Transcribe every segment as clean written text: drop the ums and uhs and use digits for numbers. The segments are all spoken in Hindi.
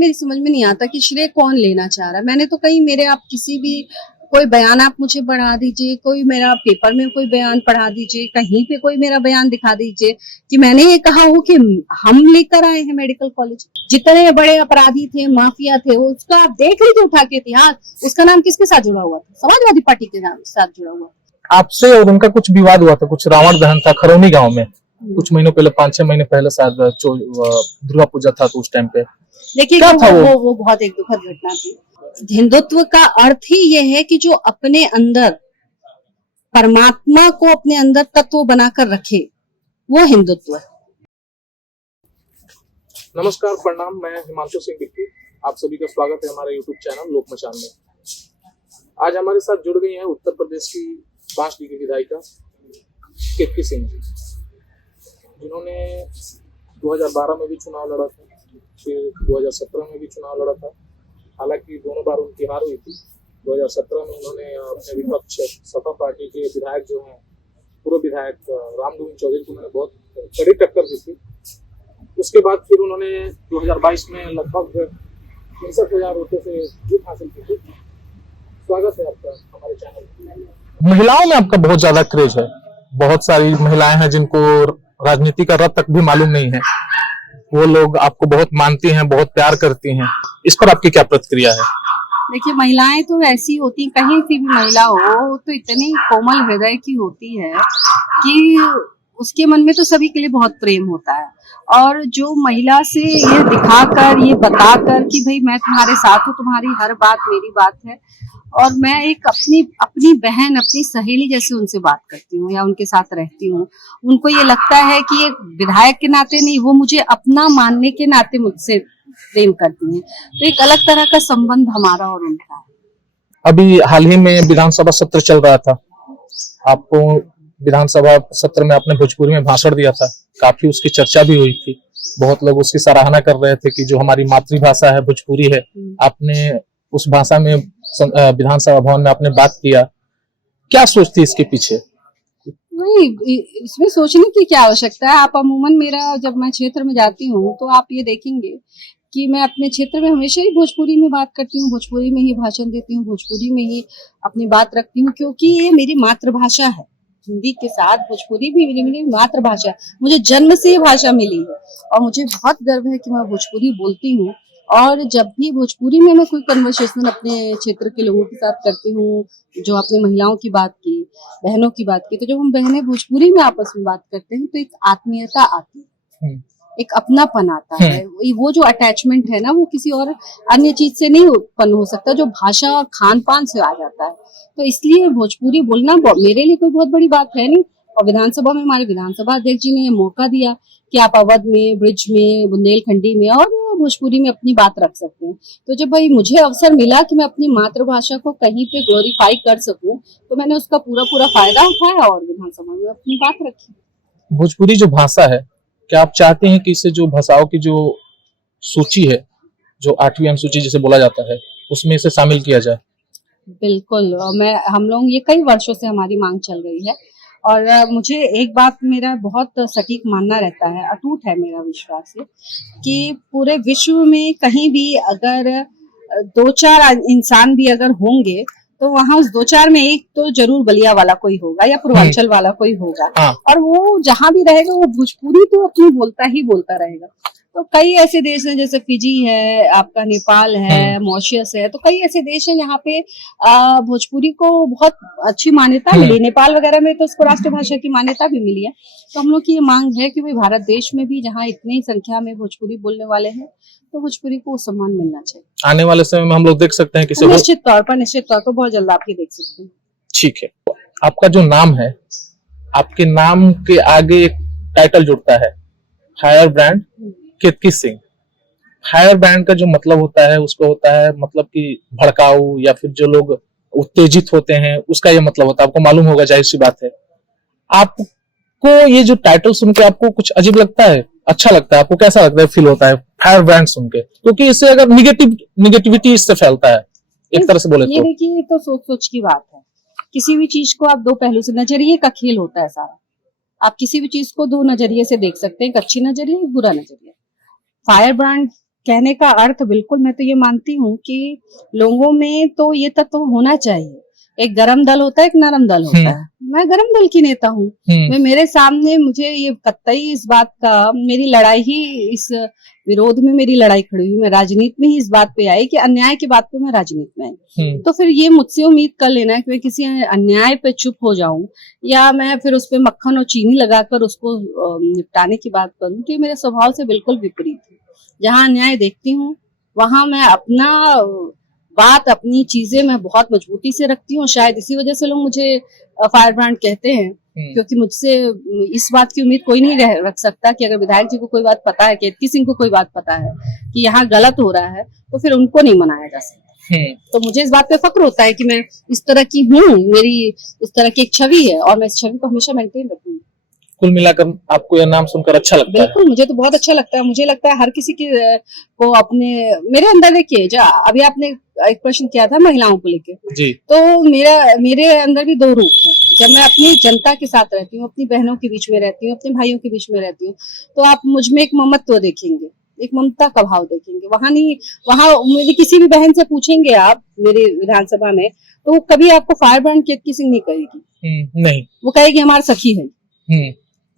मेरी समझ में नहीं आता कि श्रेय कौन लेना चाह रहा है। मैंने तो कहीं मेरे आप किसी भी कोई बयान आप मुझे पढ़ा दीजिए, कोई मेरा पेपर में कोई बयान पढ़ा दीजिए, कहीं पे कोई मेरा बयान दिखा दीजिए कि मैंने ये कहा हो कि हम लेकर आए हैं मेडिकल कॉलेज। जितने बड़े अपराधी थे, माफिया थे, उसका आप देख लीजिए उठा के इतिहास, उसका नाम किसके साथ जुड़ा हुआ था? समाजवादी पार्टी के साथ जुड़ा हुआ था। आपसे और उनका कुछ विवाद हुआ था, कुछ रावण दहन था खरौनी गांव में कुछ महीनों पहले, 5-6 महीने पहले शायद दुर्गा पूजा था, तो उस टाइम पे देखिए वो बहुत एक दुखद घटना थी। हिंदुत्व का अर्थ ही ये है कि जो अपने अंदर परमात्मा को अपने अंदर तत्व बनाकर रखे, वो हिंदुत्व है। नमस्कार, प्रणाम। मैं हिमांशु सिंह बिक्की, आप सभी का स्वागत है हमारे YouTube चैनल लोक मचान में। आज हमारे साथ जुड़ गई हैं उत्तर प्रदेश की बांसडीह की विधायिका केतकी सिंह जी, जिन्होंने 2012 में भी चुनाव लड़ा था, फिर 2017 में भी चुनाव लड़ा था। हालांकि दोनों बार उनकी हार हुई थी। 2017 में उन्होंने अपने विपक्ष सपा पार्टी के विधायक जो हैं, पूर्व विधायक रामगोविंद चौधरी को उन्होंने बहुत कड़ी टक्कर दी थी। उसके बाद फिर उन्होंने 2022 में लगभग 63,000 वोटों से जीत हासिल की थी। स्वागत है आपका हमारे चैनल में। महिलाओं में आपका बहुत ज्यादा क्रेज है, बहुत सारी महिलाएं हैं जिनको राजनीति का रत तक भी मालूम नहीं है, वो लोग आपको बहुत मानती हैं, बहुत प्यार करती हैं। इस पर आपकी क्या प्रतिक्रिया है? देखिए, महिलाएं तो ऐसी होती, कहीं की भी महिला हो तो इतनी कोमल हृदय की होती है कि उसके मन में तो सभी के लिए बहुत प्रेम होता है। और जो महिला से ये दिखाकर, ये बताकर कि भाई मैं तुम्हारे साथ हूँ, तुम्हारी हर बात मेरी बात है, और मैं एक अपनी बहन, अपनी सहेली जैसे उनसे बात करती हूँ या उनके साथ रहती हूँ, उनको ये लगता है कि एक विधायक के नाते नहीं, वो मुझे अपना मानने के नाते मुझसे प्रेम करती हैं। तो एक अलग तरह का संबंध हमारा और उनका है। अभी हाल ही में विधानसभा सत्र चल रहा था, आपको विधानसभा सत्र में आपने भोजपुरी में भाषण दिया था, काफी उसकी चर्चा भी हुई थी, बहुत लोग उसकी सराहना कर रहे थे कि जो हमारी मातृभाषा है भोजपुरी है। आपने उस भाषा में विधानसभा भवन में आपने बात किया, क्या सोचती इसके पीछे? नहीं, इसमें सोचने की क्या आवश्यकता है। आप अमूमन मेरा जब मैं क्षेत्र में जाती हूँ तो आप ये देखेंगे कि मैं अपने क्षेत्र में हमेशा ही भोजपुरी में बात करती हूँ, भोजपुरी में ही भाषण देती हूँ, भोजपुरी में ही अपनी बात रखती हूँ, क्योंकि ये मेरी मातृभाषा है। हिंदी के साथ भोजपुरी भी मेरी मातृभाषा है, मुझे जन्म से ये भाषा मिली है और मुझे बहुत गर्व है कि मैं भोजपुरी बोलती हूँ। और जब भी भोजपुरी में मैं कोई कन्वर्सेशन अपने क्षेत्र के लोगों के साथ करती हूँ, जो अपने महिलाओं की बात की, बहनों की बात की, तो जब हम बहनें भोजपुरी में आपस में बात करते हैं तो एक आत्मीयता आती है, एक अपनापन आता है। वो जो अटैचमेंट है ना, वो किसी और अन्य चीज से नहीं उत्पन्न हो सकता, जो भाषा और खान पान से आ जाता है। तो इसलिए भोजपुरी बोलना मेरे लिए कोई बहुत बड़ी बात है नहीं। और विधानसभा में हमारे विधानसभा अध्यक्ष जी ने ये मौका दिया कि आप अवध में, ब्रिज में, बुंदेलखंडी में और भोजपुरी में अपनी बात रख सकते हैं। तो जब भाई मुझे अवसर मिला कि मैं अपनी मातृभाषा को कहीं पे ग्लोरीफाई कर सकूं, तो मैंने उसका पूरा फायदा उठाया और विधानसभा में अपनी बात रखी। भोजपुरी जो भाषा है, क्या आप चाहते हैं कि इसे जो भाषाओं की जो सूची है, जो 8वीं अनुसूची जिसे बोला जाता है, उसमें इसे शामिल किया जाए? बिल्कुल, हम लोग ये कई वर्षों से हमारी मांग चल रही है। और मुझे एक बात मेरा बहुत सटीक मानना रहता है, अटूट है मेरा विश्वास है कि पूरे विश्व में कहीं भी अगर 2-4 इंसान भी अगर होंगे तो वहां उस 2-4 में एक तो जरूर बलिया वाला कोई होगा या पूर्वांचल वाला कोई होगा। और वो जहां भी रहेगा वो भोजपुरी तो अपनी बोलता ही बोलता रहेगा। तो कई ऐसे देश हैं, जैसे फिजी है, आपका नेपाल है, मॉरिशस है, तो कई ऐसे देश हैं जहाँ पे भोजपुरी को बहुत अच्छी मान्यता मिली। नेपाल वगैरह में तो उसको राष्ट्रभाषा की मान्यता भी मिली है। तो हम लोग की ये मांग है कि भाई भारत देश में भी जहाँ इतनी संख्या में भोजपुरी बोलने वाले हैं, तो भोजपुरी को सम्मान मिलना चाहिए। आने वाले समय में हम लोग देख सकते हैं कि निश्चित तौर पर बहुत जल्द आप ये देख सकते हैं। ठीक है, आपका जो नाम है, आपके नाम के आगे एक टाइटल जुड़ता है, फायर ब्रांड केतकी सिंह। फायर ब्रांड का जो मतलब होता है, उसको होता है मतलब कि भड़काऊ या फिर जो लोग उत्तेजित होते हैं, उसका ये मतलब होता है। आपको मालूम होगा, जाहिर सी बात है। आपको ये जो टाइटल सुन के आपको कुछ अजीब लगता है, अच्छा लगता है? आपको कैसा लगता है, फील होता है फायर ब्रांड सुन के? क्योंकि इससे अगर निगेटिविटी इससे फैलता है एक तरह से बोले तो। ये देखिए, ये तो सोच की बात है। किसी भी चीज को आप दो पहलू से, नजरिए का खेल होता है सारा। आप किसी भी चीज को दो नजरिए से देख सकते हैं, एक अच्छी नजरिया, एक बुरा नजरिया। फायर ब्रांड कहने का अर्थ बिल्कुल, मैं तो ये मानती हूँ कि लोगों में तो ये तत्व होना चाहिए। एक गरम दल होता है, एक नरम दल होता है। मैं गरम दल की नेता हूँ। मैं मेरे सामने मुझे ये कतई इस बात का, मेरी लड़ाई ही इस विरोध में मेरी लड़ाई खड़ी हुई। मैं राजनीति में ही इस बात पे आई कि अन्याय की बात पे मैं राजनीति में आई। तो फिर ये मुझसे उम्मीद कर लेना है कि मैं किसी अन्याय पे चुप हो जाऊं या मैं फिर उस पे मक्खन और चीनी लगाकर उसको निपटाने की बात करूं, तो ये मेरे स्वभाव से बिल्कुल विपरीत है। जहां अन्याय देखती हूँ वहां मैं अपना बात, अपनी चीजें मैं बहुत मजबूती से रखती हूँ। शायद इसी वजह से लोग मुझे फायर ब्रांड कहते हैं, क्योंकि मुझसे इस बात की उम्मीद कोई नहीं रख सकता कि अगर विधायक जी को कोई बात पता है, केतकी सिंह को कोई बात पता है कि यहाँ गलत हो रहा है, तो फिर उनको नहीं मनाया जा सकता। तो मुझे इस बात पे फक्र होता है कि मैं इस तरह की हूँ, मेरी इस तरह की एक छवि है और मैं इस छवि को हमेशा मेंटेन रखूंगी। कुल मिलाकर आपको यह नाम सुनकर अच्छा लगता है? बिल्कुल, मुझे तो बहुत अच्छा लगता है। मुझे लगता है हर किसी की को अपने, मेरे अंदर देखिए, जो अभी आपने एक प्रश्न किया था महिलाओं को लेकर जी, तो मेरे अंदर भी दो रूप है। जब मैं अपनी जनता के साथ रहती हूँ, अपनी बहनों के बीच में रहती हूँ, अपने भाइयों के बीच में रहती हूँ, तो आप मुझ में एक ममत्व देखेंगे, एक ममता का भाव देखेंगे। वहाँ मेरी किसी भी बहन से पूछेंगे आप मेरे विधानसभा में, तो वो कभी आपको फायर ब्रांड केतकी सिंह नहीं कहेगी। नहीं, वो कहेगी हमारी सखी है।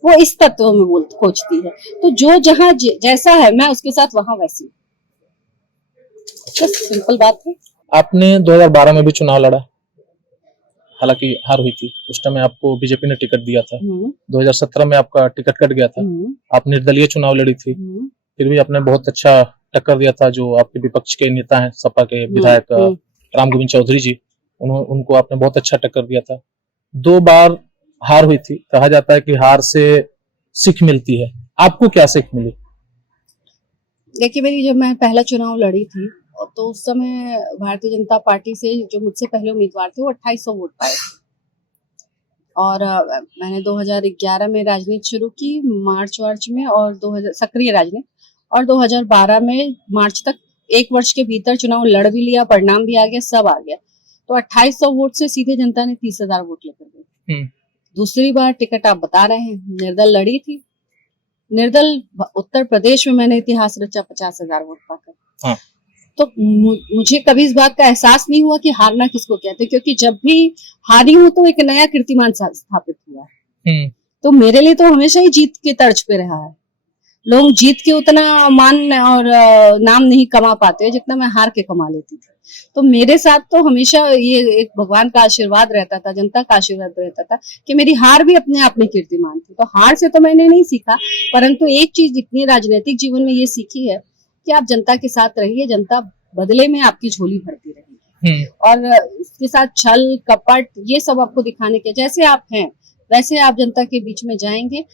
वो इस तत्व में खोजती है। तो जो जहाँ जैसा है मैं उसके साथ वहां वैसी। बस सिंपल बात है। आपने 2012 में भी चुनाव लड़ा, हालांकि हार हुई थी। उस टाइम आपको बीजेपी ने टिकट दिया था। 2017 में आपका टिकट कट गया था। आप निर्दलीय चुनाव लड़ी थी, फिर भी आपने बहुत अच्छा टक्कर दिया था। जो आपके विपक्ष के नेता हैं, सपा के विधायक राम गोविंद चौधरी जी, उनको आपने बहुत अच्छा टक्कर दिया था। 2 बार हार हुई थी। कहा जाता है कि हार से सीख मिलती है। आपको क्या सीख मिली? देखिए, मेरी जब मैं पहला चुनाव लड़ी थी तो उस समय भारतीय जनता पार्टी से जो मुझसे पहले उम्मीदवार थे वो 2800 वोट पाए थे। और मैंने 2011 में राजनीति शुरू की, मार्च में, और 2000 सक्रिय राजनीति, और 2012 में मार्च तक 1 वर्ष के भीतर चुनाव लड़ भी लिया, परिणाम भी आ गया, सब आ गया। तो 2800 वोट से सीधे जनता ने 30,000 वोट लेकर गई। दूसरी बार टिकट आप बता रहे हैं, निर्दल लड़ी थी। निर्दल उत्तर प्रदेश में मैंने इतिहास रचा 50,000 वोट पाकर। हाँ। तो मुझे कभी इस बात का एहसास नहीं हुआ कि हारना किसको कहते, क्योंकि जब भी हारी हूं तो एक नया कीर्तिमान स्थापित हुआ है। तो मेरे लिए तो हमेशा ही जीत के तर्ज पे रहा है। लोग जीत के उतना मान और नाम नहीं कमा पाते जितना मैं हार के कमा लेती थी। तो मेरे साथ तो हमेशा ये एक भगवान का आशीर्वाद रहता था, जनता का आशीर्वाद रहता था कि मेरी हार भी अपने आप में कीर्तिमान थी। तो हार से तो मैंने नहीं सीखा, परंतु एक चीज इतनी राजनीतिक जीवन में ये सीखी है कि आप जनता के साथ रहिए, जनता बदले में आपकी झोली भरती रहेगी। और इसके साथ छल कपट ये सब आपको दिखाने के, जैसे आप हैं वैसे आप जनता के बीच में जाएंगे,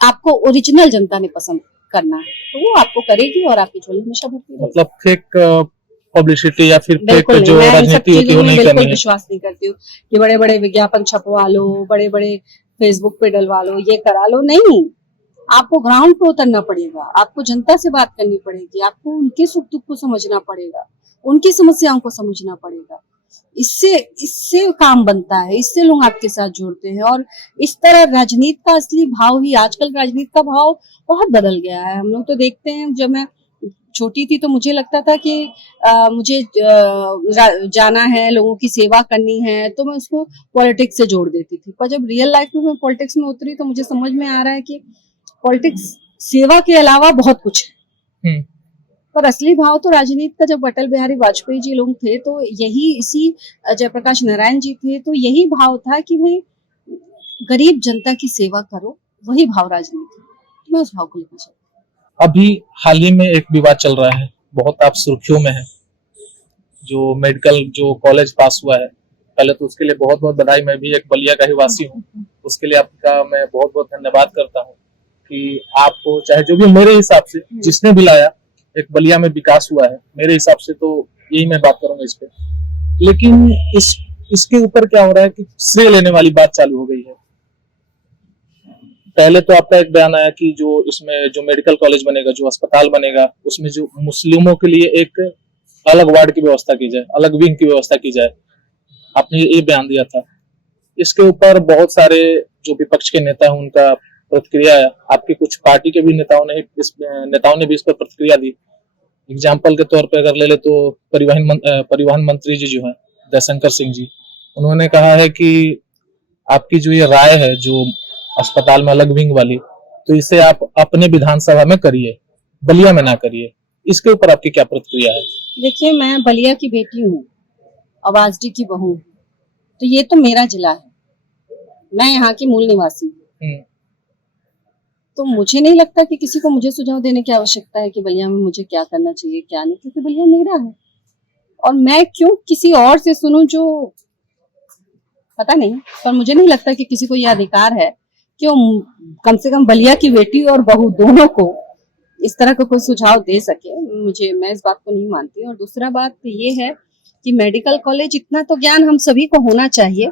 आपको ओरिजिनल जनता ने पसंद करना है तो वो आपको करेगी और आपकी झोली हमेशा भरती रहेगी। मतलब फेक पब्लिसिटी या फिर फेक जो मैं राजनीति होती है वो नहीं करनी बिल्कुल है। विश्वास नहीं करती हूँ कि बड़े बड़े विज्ञापन छपवा लो, बड़े बड़े फेसबुक पे डलवा लो, ये करा लो, नहीं। आपको ग्राउंड पे उतरना पड़ेगा, आपको जनता से बात करनी पड़ेगी, आपको उनके सुख दुख को समझना पड़ेगा, उनकी समस्याओं को समझना पड़ेगा। इससे काम बनता है, इससे लोग आपके साथ जुड़ते हैं। और इस तरह राजनीति का असली भाव ही, आजकल राजनीति का भाव बहुत बदल गया है। हम लोग तो देखते हैं, जब मैं छोटी थी तो मुझे लगता था कि मुझे जाना है, लोगों की सेवा करनी है, तो मैं उसको पॉलिटिक्स से जोड़ देती थी। पर जब रियल लाइफ में मैं पॉलिटिक्स में उतरी तो मुझे समझ में आ रहा है कि पॉलिटिक्स सेवा के अलावा बहुत कुछ है। पर असली भाव तो राजनीति का, जब अटल बिहारी वाजपेयी जी लोग थे तो यही, इसी जयप्रकाश नारायण जी थे तो यही भाव था कि भाई गरीब जनता की सेवा करो, वही भाव राजनीति। मैं उस भाव को लेकर चलती। अभी हाल ही में एक विवाद चल रहा है, बहुत आप सुर्खियों में है, जो मेडिकल जो कॉलेज पास हुआ है। पहले तो उसके लिए बहुत बहुत बधाई। मैं भी एक बलिया का ही वासी हूँ, उसके लिए आपका मैं बहुत बहुत धन्यवाद करता हूँ कि आपको, चाहे जो भी, मेरे हिसाब से जिसने भी लाया, एक बलिया में विकास हुआ है। मेरे हिसाब से तो यही मैं बात करूंगा इस पे। लेकिन इसके ऊपर क्या हो रहा है कि श्रेय लेने वाली बात चालू हो गई है। पहले तो आपका एक बयान आया कि जो इसमें जो मेडिकल कॉलेज बनेगा, जो अस्पताल बनेगा, उसमें जो मुस्लिमों के लिए एक अलग वार्ड की व्यवस्था की जाए, अलग विंग की व्यवस्था की जाए, आपने ये बयान दिया था। इसके ऊपर बहुत सारे जो विपक्ष के नेता हैं उनका प्रतिक्रिया है। आपकी कुछ पार्टी के भी नेताओं ने भी इस पर प्रतिक्रिया दी। एग्जाम्पल के तौर पे अगर ले ले तो परिवहन मंत्री जी जो हैं जयशंकर सिंह जी, उन्होंने कहा है कि आपकी जो ये राय है जो अस्पताल में अलग विंग वाली, तो इसे आप अपने विधानसभा में करिए, बलिया में ना करिए। इसके ऊपर आपकी क्या प्रतिक्रिया है? देखिए, मैं बलिया की बेटी हूँ, आवाजडी की बहू हूँ, तो ये तो मेरा जिला है, मैं यहाँ की मूल निवासी हूँ। तो मुझे नहीं लगता कि किसी को मुझे सुझाव देने की आवश्यकता है कि बलिया में मुझे क्या करना चाहिए क्या नहीं, क्योंकि बलिया मेरा है। और मैं क्यों किसी और से सुनूं जो पता नहीं, पर मुझे नहीं लगता कि किसी को यह अधिकार है कि वो कम से कम बलिया की बेटी और बहू दोनों को इस तरह का कोई सुझाव दे सके। मैं इस बात को नहीं मानती। और दूसरा बात ये है कि मेडिकल कॉलेज, इतना तो ज्ञान हम सभी को होना चाहिए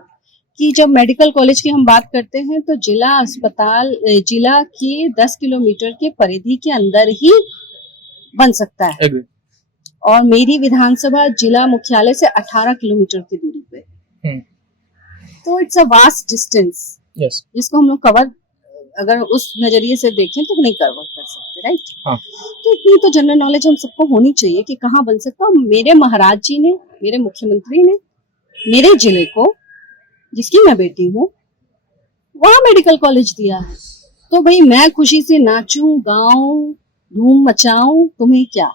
कि जब मेडिकल कॉलेज की हम बात करते हैं तो जिला अस्पताल जिला के 10 किलोमीटर के परिधि के अंदर ही बन सकता है। और मेरी विधानसभा जिला मुख्यालय से 18 किलोमीटर की दूरी पे, तो इट्स अ वास्ट डिस्टेंस जिसको हम लोग कवर, अगर उस नजरिए से देखें तो नहीं कवर कर सकते, राइट? हाँ। तो इतनी तो जनरल नॉलेज हम सबको होनी चाहिए कि कहाँ बन सकता है। मेरे महाराज जी ने, मेरे मुख्यमंत्री ने मेरे जिले को, जिसकी मैं बेटी हूँ, वहां मेडिकल कॉलेज दिया है। तो भाई मैं खुशी से नाचूं, गाऊं, धूम मचाऊं, तुम्हें क्या,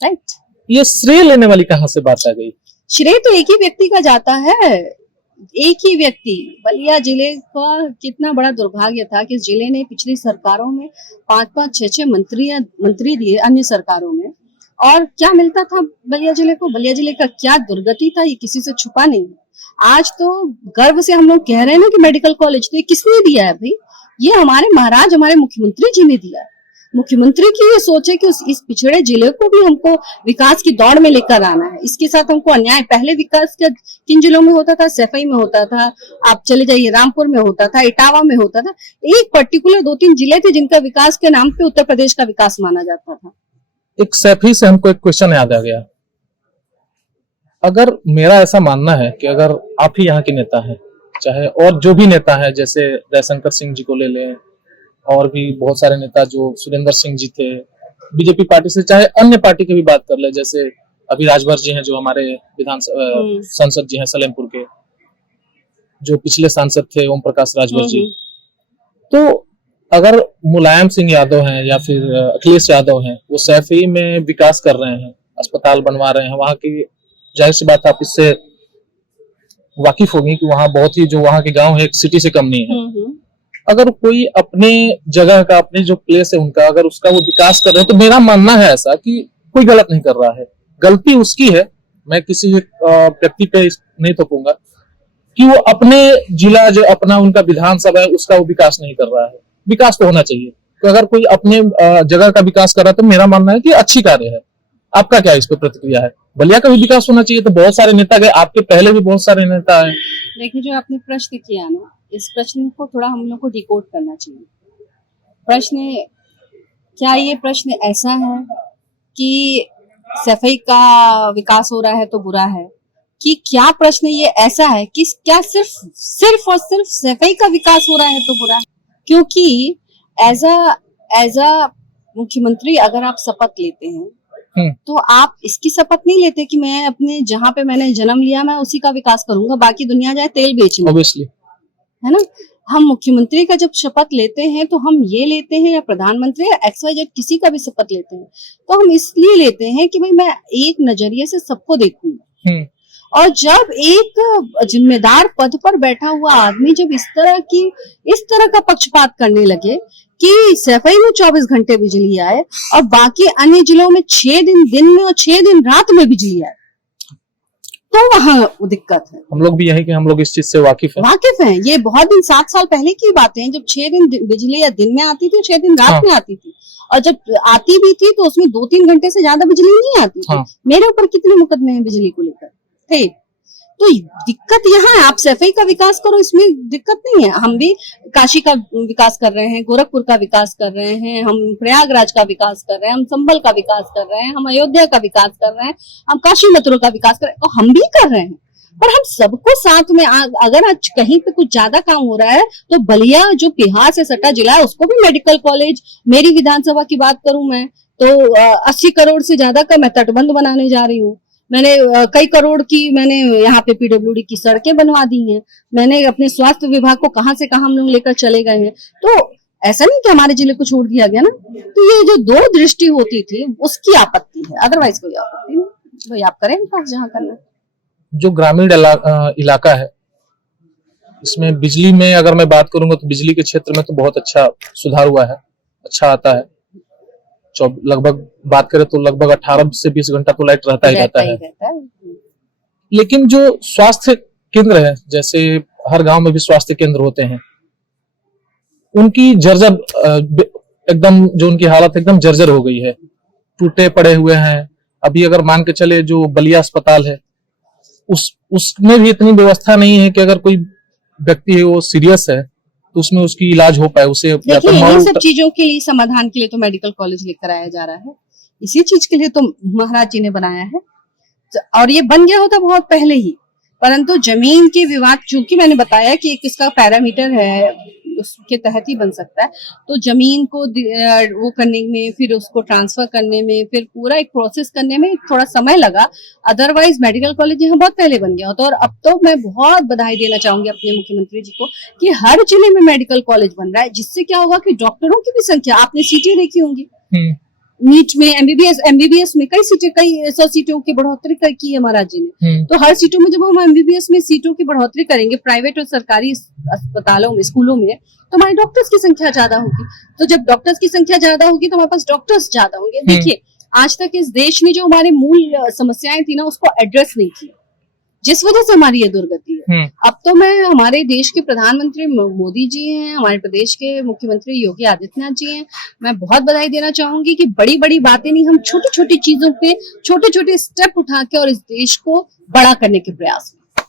राइट? ये श्रेय लेने वाली कहाँ से बात आ गई? श्रेय तो एक ही व्यक्ति का जाता है, एक ही व्यक्ति। बलिया जिले का कितना बड़ा दुर्भाग्य था कि इस जिले ने पिछली सरकारों में 5-5, 6-6 मंत्री दिए अन्य सरकारों में, और क्या मिलता था बलिया जिले को? बलिया जिले का क्या दुर्गति था ये किसी से छुपा नहीं। आज तो गर्व से हम लोग कह रहे हैं ना कि मेडिकल कॉलेज, तो ये किसने दिया है भाई? ये हमारे महाराज, हमारे मुख्यमंत्री जी ने दिया है। मुख्यमंत्री की ये सोच है कि इस पिछड़े जिले को भी हमको विकास की दौड़ में लेकर आना है। इसके साथ हमको अन्याय, पहले विकास किन जिलों में होता था? सैफई में होता था, आप चले जाइए रामपुर में होता था, इटावा में होता था। एक पर्टिकुलर 2-3 जिले थे जिनका विकास के नाम पे उत्तर प्रदेश का विकास माना जाता था। एक सैफई से हमको एक क्वेश्चन याद आ गया। अगर मेरा ऐसा मानना है कि अगर आप ही यहाँ के नेता हैं, चाहे और जो भी नेता है, जैसे जयशंकर सिंह जी को ले लें, और भी बहुत सारे नेता, जो सुरेंद्र सिंह जी थे बीजेपी पार्टी से, चाहे अन्य पार्टी की भी बात कर ले, जैसे अभी राजभर जी हैं जो हमारे सांसद जी हैं सलेमपुर के, जो पिछले सांसद थे ओम प्रकाश राजभर जी। तो अगर मुलायम सिंह यादव हैं या फिर अखिलेश यादव हैं, वो सैफई में विकास कर रहे हैं, अस्पताल बनवा रहे हैं, वहां की, जाहिर सी बात आप इससे वाकिफ होंगी कि वहां बहुत ही, जो वहां के गांव है, एक सिटी से कम नहीं है। अगर कोई अपने जगह का, अपने जो प्लेस है उनका, अगर उसका वो विकास कर रहे हैं, तो मेरा मानना है ऐसा कि कोई गलत नहीं कर रहा है। गलती उसकी है, मैं किसी व्यक्ति पे नहीं थोपूंगा कि वो अपने जिला, जो अपना उनका विधानसभा है, उसका वो विकास नहीं कर रहा है। विकास तो होना चाहिए। तो अगर कोई अपने जगह का विकास कर रहा है तो मेरा मानना है कि अच्छी कार्य है। आपका क्या इस पर प्रतिक्रिया है? बलिया का भी विकास होना चाहिए। तो बहुत सारे नेता गए, आपके पहले भी बहुत सारे नेता हैं। देखिए, जो आपने प्रश्न किया ना, इस प्रश्न को थोड़ा हम लोग को डिकोड करना चाहिए। प्रश्न क्या, ये प्रश्न ऐसा है कि सफाई का विकास हो रहा है तो बुरा है, कि क्या प्रश्न ये ऐसा है कि क्या सिर्फ और सिर्फ सफाई का विकास हो रहा है तो बुरा है? क्योंकि एज अ मुख्यमंत्री अगर आप शपथ लेते हैं तो आप इसकी शपथ नहीं लेते कि मैं अपने जहाँ पे मैंने जन्म लिया मैं उसी का विकास करूंगा, बाकी दुनिया जाए तेल बेचने, ऑब्वियसली, है ना? हम मुख्यमंत्री का जब शपथ लेते हैं तो हम ये लेते हैं, या प्रधानमंत्री या XYZ किसी का भी शपथ लेते हैं, तो हम इसलिए लेते हैं कि भाई मैं एक नजरिए से सबको देखूंगा। और जब एक जिम्मेदार पद पर बैठा हुआ आदमी जब इस तरह का पक्षपात करने लगे कि सफाई में 24 घंटे बिजली आए और बाकी अन्य जिलों में 6 दिन में और 6 दिन रात में बिजली आए, तो वहाँ दिक्कत है। हम लोग भी यही कि हम लोग इस चीज से वाकिफ हैं। ये बहुत दिन, 7 साल पहले की बातें हैं, जब 6 दिन बिजली या दिन में आती थी, 6 दिन रात में आती थी, और जब आती भी थी तो उसमें 2-3 घंटे से ज्यादा बिजली नहीं आती थी। मेरे ऊपर कितने मुकदमे हैं बिजली को लेकर थे। तो दिक्कत यहाँ है, आप सफाई का विकास करो, इसमें दिक्कत नहीं है। हम भी काशी का विकास कर रहे हैं, गोरखपुर का विकास कर रहे हैं, हम प्रयागराज का विकास कर रहे हैं, हम संभल का विकास कर रहे हैं, हम अयोध्या का विकास कर रहे हैं, हम काशी मथुरा का विकास कर रहे हैं, तो हम भी कर रहे हैं। पर हम सबको साथ में, अगर आज कहीं पे कुछ ज्यादा काम हो रहा है तो बलिया जो बिहार से सटा जिला है उसको भी मेडिकल कॉलेज, मेरी विधानसभा की बात करूं मैं तो 80 करोड़ से ज्यादा का मैं तटबंध बनाने जा रही हूँ। मैंने कई करोड़ की मैंने यहाँ पे पीडब्ल्यूडी की सड़कें बनवा दी हैं। मैंने अपने स्वास्थ्य विभाग को कहां से कहां हम लोग लेकर चले गए हैं। तो ऐसा नहीं कि हमारे जिले को छोड़ दिया गया ना। तो ये जो दो दृष्टि होती थी उसकी आपत्ति है, अदरवाइज कोई आपत्ति नहीं। वही आप करें विकास जहाँ करना। जो ग्रामीण इलाका है, इसमें बिजली में अगर मैं बात करूंगा तो बिजली के क्षेत्र में तो बहुत अच्छा सुधार हुआ है, अच्छा आता है। लगभग बात करें तो लगभग 18 से 20 घंटा तो लाइट रहता ही रहता है। लेकिन जो स्वास्थ्य केंद्र है, जैसे हर गांव में भी स्वास्थ्य केंद्र होते हैं, उनकी जर्जर एकदम जो उनकी हालत एकदम जर्जर हो गई है, टूटे पड़े हुए हैं। अभी अगर मान के चले जो बलिया अस्पताल है, उसमें भी इतनी व्यवस्था नहीं है कि अगर कोई व्यक्ति है वो सीरियस है तो उसमें उसकी इलाज हो पाए। उसे ये सब चीजों के लिए समाधान के लिए तो मेडिकल कॉलेज लेकर आया जा रहा है। इसी चीज के लिए तो महाराज जी ने बनाया है, और ये बन गया होता बहुत पहले ही। परंतु जमीन के विवाद, चूंकि मैंने बताया कि एक इसका पैरामीटर है, उसके तहत ही बन सकता है। तो जमीन को वो करने में, फिर उसको ट्रांसफर करने में, फिर पूरा एक प्रोसेस करने में थोड़ा समय लगा। अदरवाइज मेडिकल कॉलेज यहाँ बहुत पहले बन गया होता। और अब तो मैं बहुत बधाई देना चाहूंगी अपने मुख्यमंत्री जी को कि हर जिले में मेडिकल कॉलेज बन रहा है, जिससे क्या होगा कि डॉक्टरों की भी संख्या, आपने सीटें देखी होंगी नीट में, एमबीबीएस में कई 100 सीटों की बढ़ोतरी की है महाराज जी ने। तो हर सीटों में जब हम एमबीबीएस में सीटों की बढ़ोतरी करेंगे प्राइवेट और सरकारी अस्पतालों में, स्कूलों में, तो हमारे डॉक्टर्स की संख्या ज्यादा होगी। तो जब डॉक्टर्स की संख्या ज्यादा होगी तो हमारे पास डॉक्टर्स ज्यादा होंगे। देखिए, आज तक इस देश में जो हमारे मूल समस्याएं थी ना, उसको एड्रेस नहीं किया, जिस वजह से हमारी ये दुर्गति है। अब तो मैं, हमारे देश के प्रधानमंत्री मोदी जी हैं, हमारे प्रदेश के मुख्यमंत्री योगी आदित्यनाथ जी हैं, मैं बहुत बधाई देना चाहूंगी कि बड़ी बड़ी बातें नहीं, हम छोटी छोटी चीजों पे छोटे छोटे स्टेप उठा के और इस देश को बड़ा करने के प्रयास में।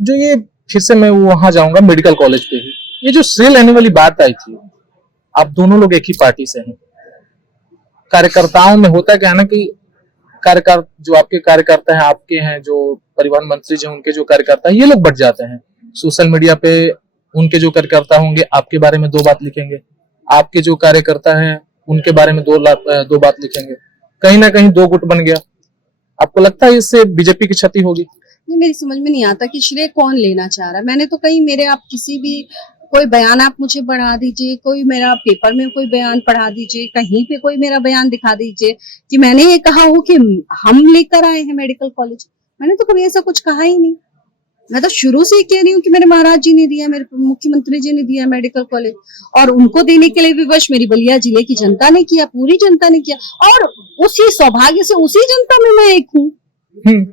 जो ये फिर से मैं वहां जाऊंगा मेडिकल कॉलेज पे ही, ये जो श्रेय लेने वाली बात आई थी, आप दोनों लोग एक ही पार्टी से हैं। कार्यकर्ताओं में होता क्या है ना कि जो आपके कार्यकर्ता हैं, आपके हैं जो परिवहन मंत्री जी, उनके जो कार्यकर्ता हैं, ये लोग बढ़ जाते हैं सोशल मीडिया पे। उनके जो कार्यकर्ता होंगे आपके बारे में 2 बात लिखेंगे, आपके जो कार्यकर्ता हैं उनके बारे में 2 बात लिखेंगे। कहीं ना कहीं 2 गुट बन गया। आपको लगता है इससे बीजेपी की क्षति होगी? मेरी समझ में नहीं आता कि श्रेय कौन लेना चाह रहा है। मैंने तो कहीं, मेरे आप किसी भी कोई बयान आप मुझे बढ़ा दीजिए, कोई मेरा पेपर में कोई बयान पढ़ा दीजिए, कहीं पे कोई मेरा बयान दिखा दीजिए कि मैंने ये कहा हो कि हम लेकर आए हैं मेडिकल कॉलेज। मैंने तो कभी ऐसा कुछ कहा ही नहीं। मैं तो शुरू से ही कह रही हूँ कि मेरे महाराज जी ने दिया, मेरे मुख्यमंत्री जी ने दिया मेडिकल कॉलेज, और उनको देने के लिए विवश मेरी बलिया जिले की जनता ने किया, पूरी जनता ने किया। और उसी सौभाग्य से उसी जनता में मैं एक हूँ,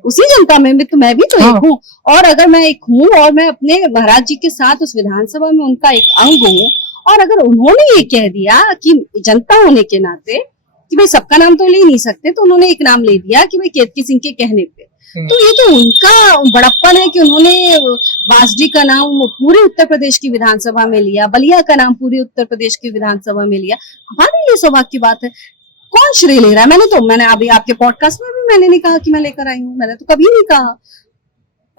उसी जनता में तो मैं भी तो एक हूँ। और अगर मैं एक हूँ और मैं अपने महाराज जी के साथ उस विधानसभा में उनका एक अंग हूँ, और अगर उन्होंने ये कह दिया कि जनता होने के नाते कि भाई सबका नाम तो ले नहीं सकते, तो उन्होंने एक नाम ले दिया कि भाई केतकी सिंह के कहने पे, तो ये तो उनका बड़प्पन है कि उन्होंने बासडी का नाम पूरे उत्तर प्रदेश की विधानसभा में लिया, बलिया का नाम पूरे उत्तर प्रदेश की विधानसभा में लिया। हमारे लिए सौभाग्य की बात है। कौन श्रेय ले रहा है? मैंने अभी आपके पॉडकास्ट में भी मैंने नहीं कहा कि मैं लेकर आई हूँ, मैंने तो कभी नहीं कहा।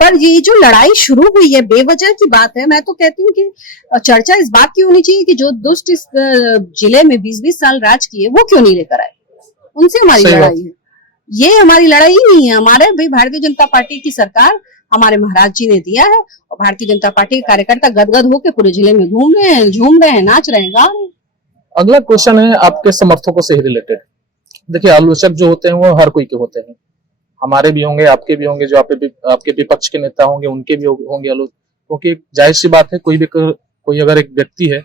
पर ये जो लड़ाई शुरू हुई है बेवजह की बात है। मैं तो कहती हूँ कि चर्चा इस बात की होनी चाहिए कि जो दुष्ट इस जिले में 20-20 साल राज किए वो क्यों नहीं लेकर आए, उनसे हमारी लड़ाई है। ये हमारी लड़ाई ही नहीं है। हमारे भाई भारतीय जनता पार्टी की सरकार हमारे महाराज जी ने दिया है, और भारतीय जनता पार्टी के कार्यकर्ता गदगद होकर पूरे जिले में घूम रहे हैं, झूम रहे हैं, नाच रहे हैं, गा रहे हैं। अगला क्वेश्चन है आपके समर्थकों से ही रिलेटेड। देखिए, आलोचक जो होते हैं वो हर कोई के होते हैं, हमारे भी होंगे, आपके भी होंगे, जो आपके विपक्ष के नेता होंगे उनके भी होंगे आलोचक। क्योंकि जाहिर सी बात है, कोई अगर एक व्यक्ति है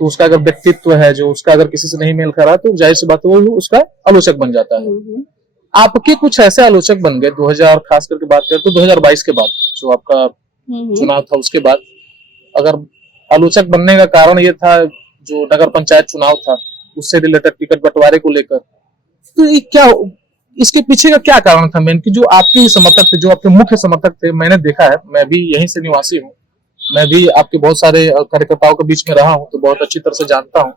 तो उसका अगर व्यक्तित्व है जो उसका अगर किसी से नहीं मेल खा रहा, तो जाहिर सी बात है वो उसका आलोचक बन जाता है। आपके कुछ ऐसे आलोचक बन गए 2000, खास करके बात करें तो 2022 के बाद जो आपका चुनाव था, उसके बाद अगर आलोचक बनने का कारण ये था जो नगर पंचायत चुनाव था उससे रिलेटेड टिकट बंटवारे को लेकर, तो ये क्या, इसके पीछे का क्या कारण था मेन? कि जो आपके ही समर्थक थे, जो आपके मुख्य समर्थक थे, मैंने देखा है, मैं भी यहीं से निवासी हूँ, मैं भी आपके बहुत सारे कार्यकर्ताओं के बीच में रहा हूँ, तो बहुत अच्छी तरह से जानता हूँ।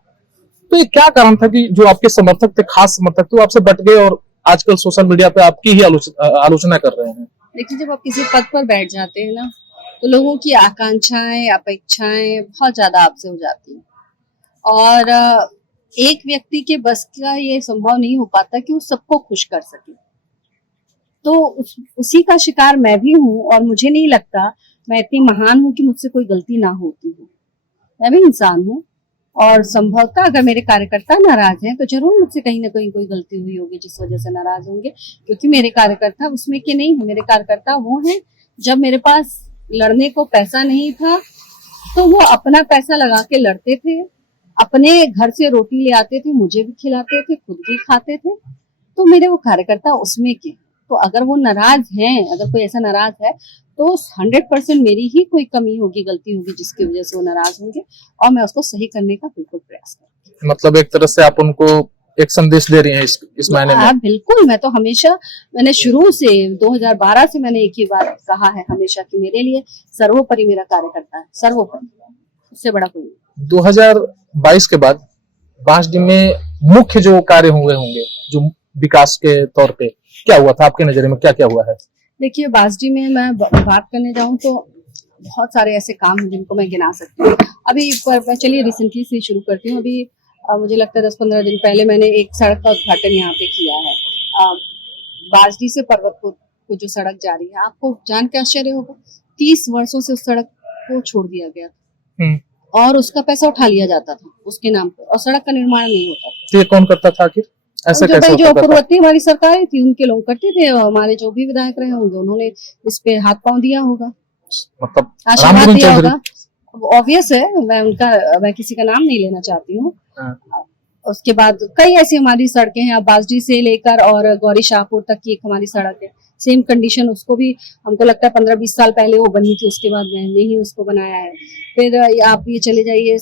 तो ये क्या कारण था कि जो आपके समर्थक थे, खास समर्थक थे, वो आपसे बट गए और आजकल सोशल मीडिया पे आपकी ही आलोचना कर रहे हैं? देखिए, जब आप किसी पद पर बैठ जाते हैं ना, तो लोगों की आकांक्षाएं, अपेक्षाएं बहुत ज्यादा आपसे हो जाती हैं। और एक व्यक्ति के बस का ये संभव नहीं हो पाता कि वो सबको खुश कर सके। तो उसी का शिकार मैं भी हूँ और मुझे नहीं लगता मैं इतनी महान हूँ कि मुझसे कोई गलती ना होती हो। मैं भी इंसान हूँ और संभवतः अगर मेरे कार्यकर्ता नाराज हैं तो जरूर मुझसे कहीं ना कहीं कोई गलती हुई होगी जिस वजह से नाराज होंगे, क्योंकि मेरे कार्यकर्ता उसमें के नहीं है। मेरे कार्यकर्ता वो हैं जब मेरे पास लड़ने को पैसा नहीं था तो वो अपना पैसा लगा के लड़ते थे, अपने घर से रोटी ले आते थे, मुझे भी खिलाते थे, खुद भी खाते थे। तो मेरे वो कार्यकर्ता उसमें के, तो अगर वो नाराज हैं, अगर कोई ऐसा नाराज है तो 100% मेरी ही कोई कमी होगी, गलती होगी जिसकी वजह से वो नाराज होंगे और मैं उसको सही करने का बिल्कुल प्रयास करूंगी। मतलब एक तरह से आप उनको एक संदेश दे रही हैं इस मायने में। बिल्कुल, मैं तो हमेशा, मैंने शुरू से 2012 से मैंने एक ही बात कहा है हमेशा कि मेरे लिए सर्वोपरि मेरा कार्यकर्ता है, सर्वोपरि, उससे बड़ा कोई नहीं। 2022 के बाद बांसडीह में मुख्य जो कार्य हुए होंगे जो विकास के तौर पे, क्या हुआ था आपके नजर में, क्या क्या हुआ है? देखिए, बांसडीह में मैं बात करने जाऊं तो बहुत सारे ऐसे काम हैं जिनको मैं गिना सकती हूँ। अभी चलिए रिसेंटली से शुरू करती हूँ। अभी मुझे लगता है 10-15 दिन पहले मैंने एक सड़क का उद्घाटन यहाँ पे किया है। बांसडीह से पर्वतपुर को जो सड़क जा रही है, आपको जान के आश्चर्य होगा 30 वर्षों से उस सड़क को छोड़ दिया गया था और उसका पैसा उठा लिया जाता था उसके नाम पर और सड़क का निर्माण नहीं होता था। तो ये कौन करता था आखिर? ऐसा कैसे जो पूर्ववर्ती हमारी सरकारें थी उनके लोग करते थे, हमारे जो भी विधायक रहे होंगे उन्होंने इस पे हाथ पांव दिया होगा, मतलब आशीर्वाद दिया होगा। ऑब्वियस है, मैं किसी का नाम नहीं लेना चाहती हूँ। उसके बाद कई ऐसी हमारी सड़कें हैं, बांसडीह से लेकर और गौरी शाहपुर तक की एक हमारी सड़क है, सेम कंडीशन, उसको भी हमको लगता है 15-20 साल पहले वो बनी थी, उसके बाद मैंने ही उसको बनाया है। फिर आप ये चले जाइए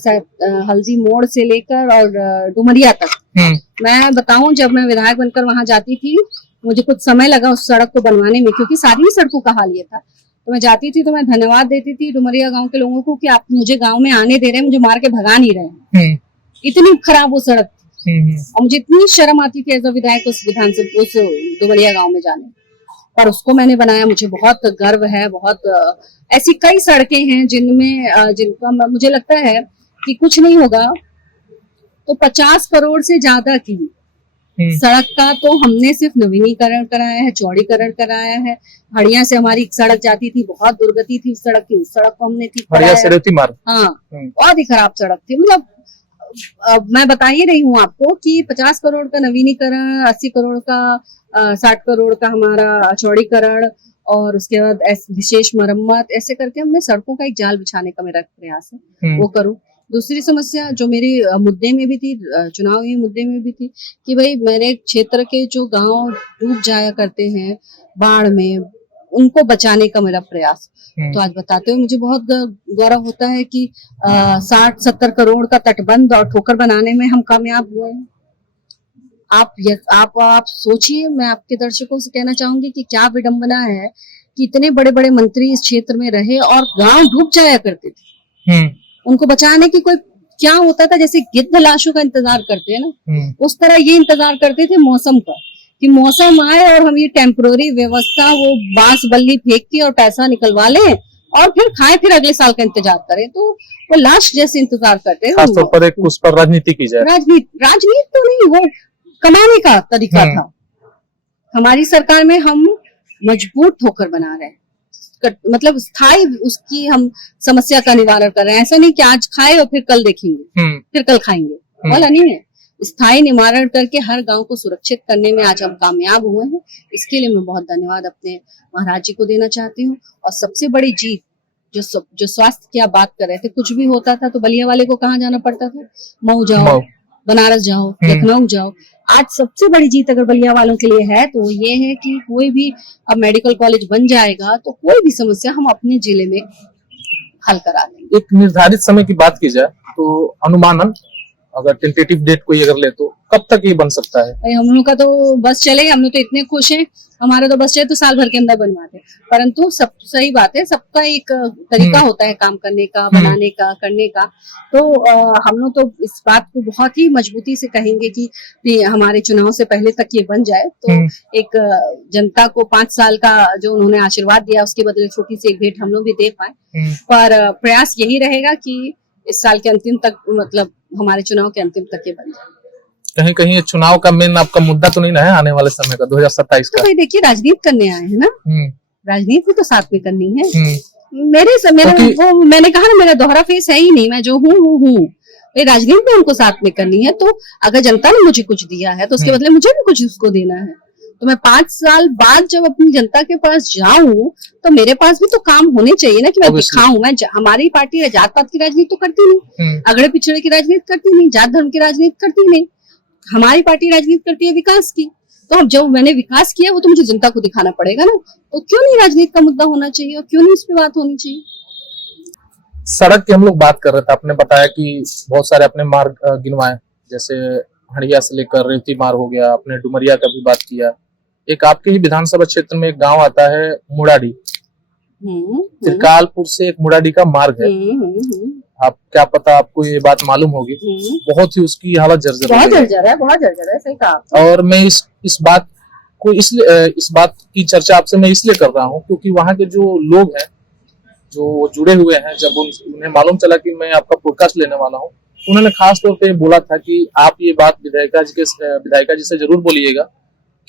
हल्दी मोड़ से लेकर और डुमरिया तक। मैं बताऊं, जब मैं विधायक बनकर वहां जाती थी मुझे कुछ समय लगा उस सड़क को बनवाने में, क्योंकि सारी ही सड़कों का हाल ये था। तो मैं जाती थी तो मैं धन्यवाद देती थी डुमरिया गांव के लोगों को कि आप मुझे गांव में आने दे रहे हैं, मुझे मार के भगा नहीं रहे हैं। इतनी खराब वो सड़क थी और मुझे इतनी शर्म आती थी एज अ विधायक उस डुमरिया गांव में जाने, पर उसको मैंने बनाया। मुझे बहुत गर्व है। बहुत ऐसी कई सड़कें हैं जिनका मुझे लगता है कि कुछ नहीं होगा तो 50 करोड़ से ज्यादा की सड़क का तो हमने सिर्फ नवीनीकरण कराया है, चौड़ीकरण कराया है। हड़िया से हमारी एक सड़क जाती थी, बहुत दुर्गति थी उस सड़क की, उस सड़क को हमने ठीक कराया। हाँ, बहुत ही खराब सड़क थी। मतलब मैं बता ही रही हूँ आपको कि 50 करोड़ का नवीनीकरण, 80 करोड़ का 60 करोड़ का हमारा चौड़ीकरण और उसके बाद विशेष मरम्मत, ऐसे करके हमने सड़कों का एक जाल बिछाने का मेरा प्रयास है, वो करूँ। दूसरी समस्या जो मेरी मुद्दे में भी थी, चुनावी मुद्दे में भी थी, कि भाई मेरे क्षेत्र के जो गांव डूब जाया करते हैं बाढ़ में, उनको बचाने का मेरा प्रयास। तो आज बताते हुए मुझे बहुत गौरव होता है कि 60-70 करोड़ का तटबंध और ठोकर बनाने में हम कामयाब हुए हैं। आप सोचिए, मैं आपके दर्शकों से कहना चाहूंगी कि क्या विडंबना है कि इतने बड़े बड़े मंत्री इस क्षेत्र में रहे और गांव डूब जाया करते थे। उनको बचाने की कोई, क्या होता था जैसे गिद्ध लाशों का इंतजार करते हैं ना, उस तरह ये इंतजार करते थे मौसम का, कि मौसम आए और हम ये टेम्पररी व्यवस्था, वो बांस बल्ली फेंक के और पैसा निकलवा लें और फिर खाएं, फिर अगले साल का इंतजार करें। तो वो लाश जैसे इंतजार करते हैं। खासतौर पर एक उस पर राजनीति की जाए। राजनीति तो नहीं, वो कमाने का तरीका था। हमारी सरकार में हम मजबूत होकर बना रहे हैं, मतलब स्थायी उसकी हम समस्या का निवारण कर रहे हैं। ऐसा नहीं कि आज खाए और फिर कल देखेंगे, फिर कल खाएंगे, वाला नहीं है। स्थायी निवारण करके हर गांव को सुरक्षित करने में आज हम कामयाब हुए हैं। इसके लिए मैं बहुत धन्यवाद अपने महाराज जी को देना चाहती हूँ। और सबसे बड़ी जीत जो स्वास्थ्य की आप बात कर रहे थे, कुछ भी होता था तो बलिया वाले को कहाँ जाना पड़ता था, मऊ जाओ, बनारस जाओ, लखनऊ जाओ। आज सबसे बड़ी जीत अगर बलिया वालों के लिए है तो ये है कि कोई भी अब मेडिकल कॉलेज बन जाएगा तो कोई भी समस्या हम अपने जिले में हल करा देंगे। एक निर्धारित समय की बात की जाए तो अनुमानन अगर टेंटेटिव डेट कोई अगर ले तो कब तक ये बन सकता है? भाई हम लोग का तो बस चले, हम लोग तो इतने खुश हैं, हमारा तो बस चले तो साल भर के अंदर बनवाते। परंतु सब सही बात है, सबका एक तरीका होता है काम करने का, बनाने का, करने का। तो हम लोग तो इस बात को बहुत ही मजबूती से कहेंगे कि हमारे चुनाव से पहले तक ये बन जाए। तो एक जनता को 5 साल का जो उन्होंने आशीर्वाद दिया उसके बदले छोटी सी एक भेंट हम लोग भी दे पाए। पर प्रयास यही रहेगा कि इस साल के अंतिम तक, मतलब हमारे चुनाव के अंतिम तक ये बन जाए। कहीं कहीं ये चुनाव का मेन आपका मुद्दा तो नहीं ना है आने वाले समय का 2027 तो का? भाई देखिए, राजनीति करने आए हैं ना, राजनीति भी तो साथ में करनी है। क्योंकि- मैंने कहा ना, मेरा दोहरा फेस है ही नहीं, मैं जो हूँ वो हूँ। ये राजनीति भी हमको साथ में करनी है, तो अगर जनता ने मुझे कुछ दिया है तो उसके बदले मुझे भी कुछ उसको देना है। तो मैं 5 साल बाद जब अपनी जनता के पास जाऊं तो मेरे पास भी तो काम होने चाहिए ना, कि मैं दिखाऊं। हमारी पार्टी जात पात की राजनीति तो करती नहीं, अगड़े पिछड़े की राजनीति करती नहीं, जात धर्म की राजनीति करती नहीं। हमारी पार्टी राजनीति करती है विकास की। तो अब जब मैंने विकास किया वो तो मुझे जनता को दिखाना पड़ेगा ना, तो क्यों नहीं राजनीति का मुद्दा होना चाहिए और क्यों नहीं इस पे बात होनी चाहिए। सड़क की हम लोग बात कर रहे थे, आपने बताया कि बहुत सारे अपने मार्ग गिनवाए, जैसे हड़िया से लेकर रेवती मार्ग हो गया, आपने डुमरिया का भी बात किया। एक आपके ही विधानसभा क्षेत्र में एक गांव आता है मुड़ाडी, त्रिकालपुर से एक मुड़ाडी का मार्ग है। आप क्या पता आपको ये बात मालूम होगी, बहुत ही उसकी हालत जर्जर है, बहुत जर्जर है, सही कहा। और मैं इस बात को इसलिए इस बात की चर्चा आपसे मैं इसलिए कर रहा हूँ क्योंकि वहाँ के जो लोग हैं जो जुड़े हुए हैं, जब उन्हें मालूम चला कि मैं आपका पॉडकास्ट लेने वाला हूँ, उन्होंने खास तौर पे बोला था कि आप ये बात विधायिका जी से जरूर बोलिएगा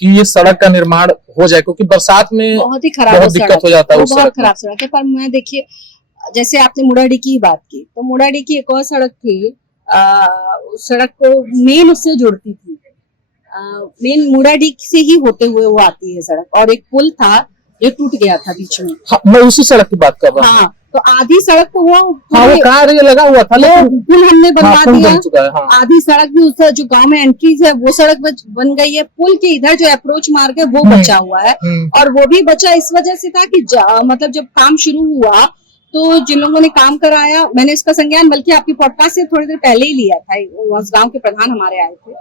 कि ये सड़क का निर्माण हो जाए, क्योंकि बरसात में बहुत ही खराब बहुत दिक्कत हो जाता है उस बहुत खराब सड़क है। पर मैं देखिए, जैसे आपने मुड़ाडी की बात की, तो मुड़ाडी की एक और सड़क थी, उस सड़क को मेन उससे जुड़ती थी, मेन मुड़ाडी से ही होते हुए वो आती है सड़क, और एक पुल था जो टूट गया था बीच में। हाँ, मैं उसी सड़क की बात कर रहा हूँ। हाँ, तो आधी सड़क तो वो कार्य लगा हुआ था, लेकिन पुल हमने बनवा दिया। बन चुका है। हाँ। आधी सड़क भी उस जो गांव में एंट्रीज है वो सड़क बन गई है। पुल के इधर जो अप्रोच मार्ग है वो बचा हुआ है, और वो भी बचा इस वजह से था कि मतलब जब काम शुरू हुआ तो जिन लोगों ने काम कराया, मैंने इसका संज्ञान बल्कि आपकी पॉडकास्ट से थोड़ी देर पहले ही लिया था, उस गांव के प्रधान हमारे आए थे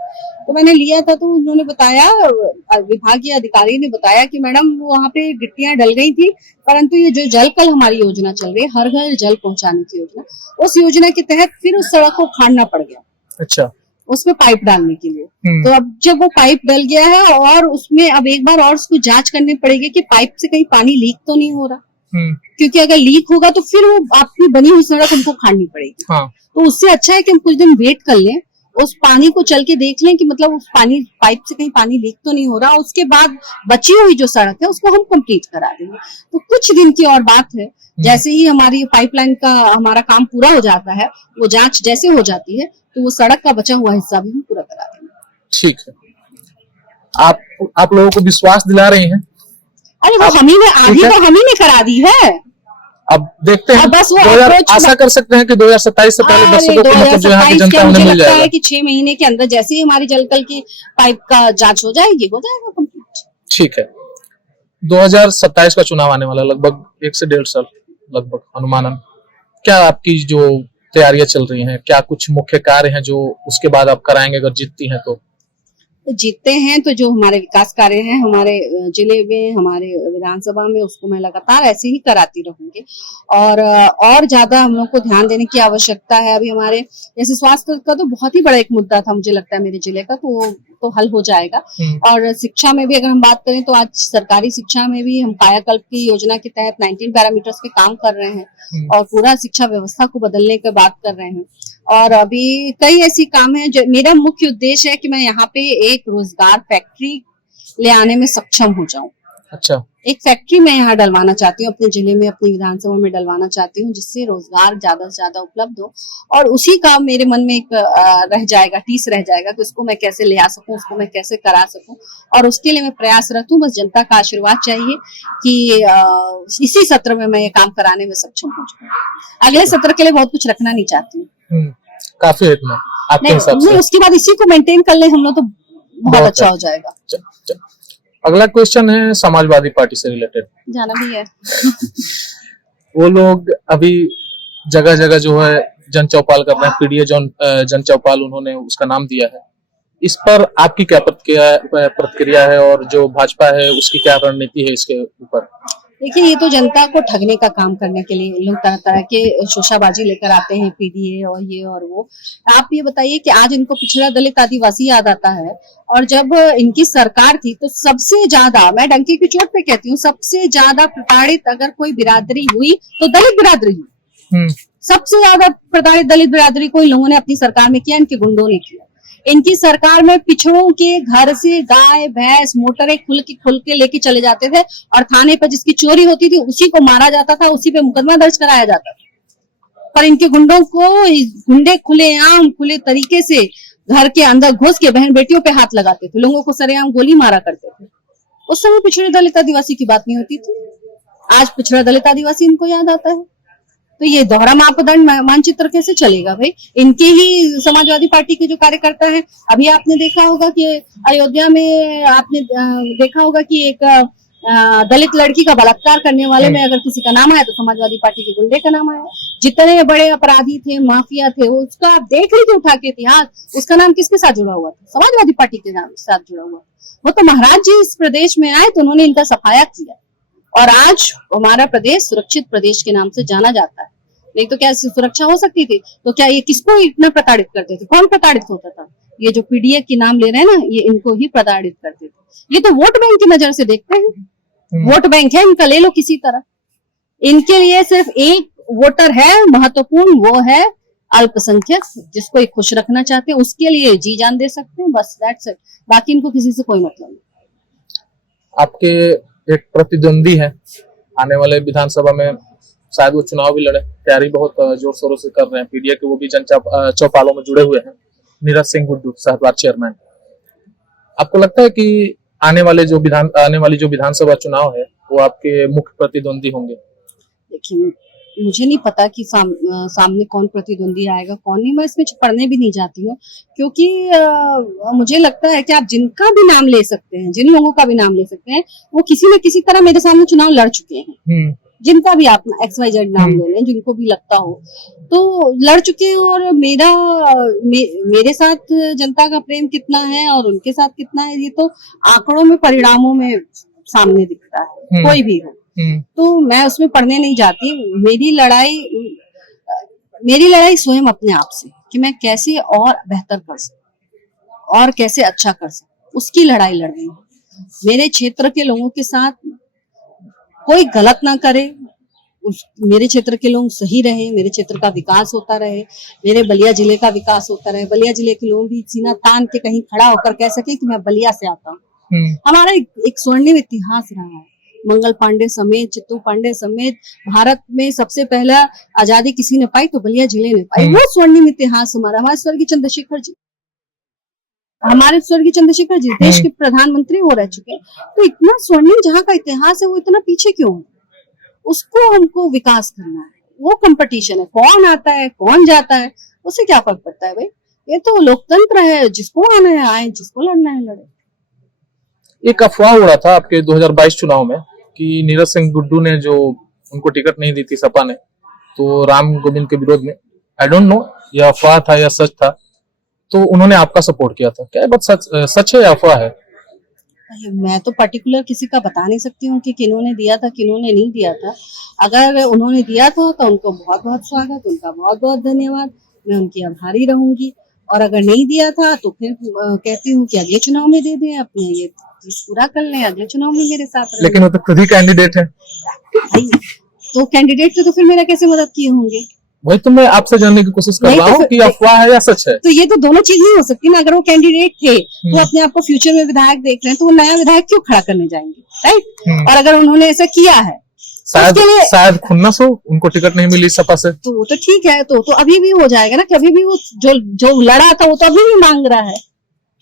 तो मैंने लिया था, तो उन्होंने बताया, विभागीय अधिकारी ने बताया कि मैडम वहाँ पे गिट्टियां डल गई थी, परंतु ये जो जल कल हमारी योजना चल रही है, हर घर जल पहुंचाने की योजना, उस योजना के तहत फिर उस सड़क को उखाड़ना पड़ गया। अच्छा। उसमें पाइप डालने के लिए। तो अब जब वो पाइप डल गया है और उसमें अब एक बार और उसको जांच करनी पड़ेगी कि पाइप से कहीं पानी लीक तो नहीं हो रहा, क्योंकि अगर लीक होगा तो फिर वो आपकी बनी हुई सड़क हमको खानी पड़ेगी। हाँ। तो उससे अच्छा है कि हम कुछ दिन वेट कर लें, उस पानी को चल के देख लें कि मतलब उस पाइप से कहीं पानी लीक तो नहीं हो रहा, उसके बाद बची हुई जो सड़क है उसको हम कंप्लीट करा देंगे। तो कुछ दिन की और बात है, जैसे ही हमारी पाइपलाइन का हमारा काम पूरा हो जाता है, वो जांच जैसे हो जाती है तो वो सड़क का बचा हुआ हिस्सा भी हम पूरा करा देंगे। ठीक है, आप लोगों को विश्वास दिला रही हैं। अरे वो हम ही ने करा दी है। अब देखते हैं, बस वो आशा कर सकते हैं कि 2027 से पहले दर्शकों को मतलब जो यहाँ की जनता उन्हें मिल जाएगा। है कि 6 महीने के अंदर जैसे ही हमारी जलकल की पाइप का जांच हो जाएगी, हो जाएगा कंप्लीट। ठीक है, 2027 का चुनाव आने वाला, लगभग 1 से 1.5 साल लगभग अनुमानन, क्या आपकी जो तैयारियां चल रही हैं, क्या कुछ मुख्य कार्य हैं जो उसके बाद आप कराएंगे अगर जीतती हैं तो? जीतते हैं तो जो हमारे विकास कार्य हैं हमारे जिले में, हमारे विधानसभा में, उसको मैं लगातार ऐसे ही कराती रहूंगी। और ज्यादा हम लोग को ध्यान देने की आवश्यकता है। अभी हमारे जैसे स्वास्थ्य का तो बहुत ही बड़ा एक मुद्दा था, मुझे लगता है मेरे जिले का, तो हल हो जाएगा। और शिक्षा में भी अगर हम बात करें तो आज सरकारी शिक्षा में भी हम कायाकल्प की योजना के तहत 19 पैरामीटर्स पे काम कर रहे हैं और पूरा शिक्षा व्यवस्था को बदलने की बात कर रहे हैं। और अभी कई ऐसी काम है जो मेरा मुख्य उद्देश्य है कि मैं यहाँ पे एक रोजगार फैक्ट्री ले आने में सक्षम हो जाऊं। अच्छा। एक फैक्ट्री मैं यहाँ डलवाना चाहती हूँ अपने जिले में, अपनी विधानसभा में डलवाना चाहती हूँ, जिससे रोजगार ज्यादा से ज्यादा उपलब्ध हो। और उसी का मेरे मन में एक टीस रह जाएगा कि उसको मैं कैसे ले आ सकूं, उसको मैं कैसे करा सकूं, और उसके लिए मैं प्रयासरत हूँ। बस जनता का आशीर्वाद चाहिए कि इसी सत्र में मैं ये काम कराने में सक्षम हो जाऊँ। अगले सत्र के लिए बहुत कुछ रखना नहीं चाहती हूँ। काफी है इतना आपके हिसाब से? उसके बाद इसी को मेंटेन कर ले हम लोग तो बहुत अच्छा हो जाएगा। अगला क्वेश्चन है समाजवादी पार्टी से रिलेटेड, जाना भी है। वो लोग अभी जगह जगह जो है जन चौपाल कर रहे हैं, पीडीए जन चौपाल उन्होंने उसका नाम दिया है। इस पर आपकी क्या प्रतिक्रिया है और जो भाजपा है उसकी क्या रणनीति है इसके ऊपर? देखिए, ये तो जनता को ठगने का काम करने के लिए लोग तरह तरह के शोशाबाजी लेकर आते हैं, पीडीए और ये और वो। आप ये बताइए कि आज इनको पिछड़ा दलित आदिवासी याद आता है, और जब इनकी सरकार थी तो सबसे ज्यादा, मैं डंके की चोट पे कहती हूँ, सबसे ज्यादा प्रताड़ित अगर कोई बिरादरी हुई तो दलित बिरादरी हुई। सबसे ज्यादा प्रताड़ित दलित बिरादरी को इन लोगों ने अपनी सरकार में किया, इनके गुंडों ने किया। इनकी सरकार में पिछड़ों के घर से गाय भैंस मोटरें खुल के लेके चले जाते थे और थाने पर जिसकी चोरी होती थी उसी को मारा जाता था, उसी पे मुकदमा दर्ज कराया जाता था। पर इनके गुंडों को गुंडे खुलेआम खुले तरीके से घर के अंदर घुस के बहन बेटियों पे हाथ लगाते थे, लोगों को सरेआम गोली मारा करते थे। उस समय पिछड़े दलित आदिवासी की बात नहीं होती थी, आज पिछड़ा दलित आदिवासी इनको याद आता है। तो ये दोहरा मापदंड मानचित्र कैसे चलेगा भाई? इनके ही समाजवादी पार्टी के जो कार्यकर्ता हैं, अभी आपने देखा होगा कि अयोध्या में आपने देखा होगा कि एक दलित लड़की का बलात्कार करने वाले में अगर किसी का नाम आया तो समाजवादी पार्टी के गुंडे का नाम आया। जितने बड़े अपराधी थे, माफिया थे, उसका आप देख लीजिए उठा के इतिहास, उसका नाम किसके साथ जुड़ा हुआ था? समाजवादी पार्टी के नाम साथ जुड़ा हुआ। वो तो महाराज जी इस प्रदेश में आए तो उन्होंने इनका सफाया किया और आज हमारा प्रदेश सुरक्षित प्रदेश के नाम से जाना जाता है। नहीं तो क्या सुरक्षा हो सकती थी? तो क्या ये किसको इतना प्रताड़ित करते थे? कौन प्रताड़ित होता था? ये जो पीडीए के नाम ले रहे हैं ना, ये इनको ही प्रताड़ित करते थे। ये तो वोट बैंक की नजर से देखते हैं, वोट बैंक है इनका, ले लो किसी तरह। इनके लिए सिर्फ एक वोटर है महत्वपूर्ण, वो है अल्पसंख्यक, जिसको एक खुश रखना चाहते हैं, उसके लिए जी जान दे सकते हैं, बस दैट्स इट। बाकी इनको किसी से कोई मतलब नहीं। आपके एक प्रतिद्वंदी है आने वाले विधानसभा में, शायद वो चुनाव भी लड़े, तैयारी बहुत जोर शोरों से कर रहे हैं। पीडीए के वो भी जन चौपालों में जुड़े हुए हैं, नीरज सिंह गुड्डू सहकार चेयरमैन। आपको लगता है कि आने वाली जो विधानसभा चुनाव है वो आपके मुख्य प्रतिद्वंदी होंगे? देखिए, मुझे नहीं पता कि सामने कौन प्रतिद्वंदी आएगा कौन नहीं, मैं इसमें पढ़ने भी नहीं जाती हूँ, क्योंकि मुझे लगता है कि आप जिनका भी नाम ले सकते हैं, जिन लोगों का भी नाम ले सकते हैं, वो किसी न किसी तरह मेरे सामने चुनाव लड़ चुके हैं। जिनका भी आप XYZ नाम ले लें, जिनको भी लगता हो, तो लड़ चुके हैं। और मेरे साथ जनता का प्रेम कितना है और उनके साथ कितना है, ये तो आंकड़ों में परिणामों में सामने दिखता है, कोई भी हो। तो मैं उसमें पढ़ने नहीं जाती। मेरी लड़ाई स्वयं अपने आप से, कि मैं कैसे और बेहतर कर सकूं और कैसे अच्छा कर सकूं, उसकी लड़ाई लड़ रही हूँ। मेरे क्षेत्र के लोगों के साथ कोई गलत ना करे, मेरे क्षेत्र के लोग सही रहे, मेरे क्षेत्र का विकास होता रहे, मेरे बलिया जिले का विकास होता रहे, बलिया जिले के लोग भी सीना तान के कहीं खड़ा होकर कह सके कि मैं बलिया से आता हूँ। हमारा एक स्वर्णिम इतिहास रहा है। मंगल पांडे समेत, चित्तू पांडे समेत भारत में सबसे पहला आजादी किसी ने पाई तो बलिया जिले ने पाई। वो स्वर्णिम इतिहास हमारे स्वर्गीय चंद्रशेखर जी देश के प्रधानमंत्री वो रह चुके हैं। तो इतना स्वर्णिम जहाँ का इतिहास है, वो इतना पीछे क्यों है? उसको हमको विकास करना है। वो कंपटीशन है, कौन आता है कौन जाता है उससे क्या फर्क पड़ता है भाई? ये तो लोकतंत्र है, जिसको आना है आए, जिसको लड़ना है लड़े। एक अफवाह हो रहा था आपके 2022 चुनाव में कि नीरज सिंह गुड्डू ने जो उनको टिकट नहीं दी थी सपा ने, तो राम गोविंद के विरोध में, आई डोंट नो यह अफवाह था या सच था, तो उन्होंने आपका सपोर्ट किया था। क्या बात सच है या अफवाह है? मैं तो पर्टिकुलर किसी का बता नहीं सकती हूँ कि किन्होंने दिया था किन्होंने नहीं दिया था। अगर उन्होंने दिया था तो उनको बहुत बहुत स्वागत, उनका बहुत बहुत धन्यवाद, मैं उनकी आभारी रहूंगी। और अगर नहीं दिया था तो फिर कहती हूँ कि अगले चुनाव में दे दें, अपने ये पूरा कर लें, अगले चुनाव में मेरे साथ रहें। लेकिन वो तो खुद ही कैंडिडेट है। तो कैंडिडेट तो फिर मेरा कैसे मदद किए होंगे? वही तो मैं आपसे जानने की कोशिश कर रहा हूँ कि अफवाह है या सच है। तो ये तो दोनों चीज नहीं हो सकती ना। अगर वो कैंडिडेट थे तो अपने आप को फ्यूचर में विधायक देख रहे हैं, तो वो नया विधायक क्यों खड़ा करने जाएंगे, राइट? और अगर उन्होंने ऐसा किया है, शायद खुन्नस हो, उनको टिकट नहीं मिली सपा से, तो वो तो ठीक है, तो अभी भी हो जाएगा ना। कभी भी वो जो लड़ा था वो तो अभी भी मांग रहा है।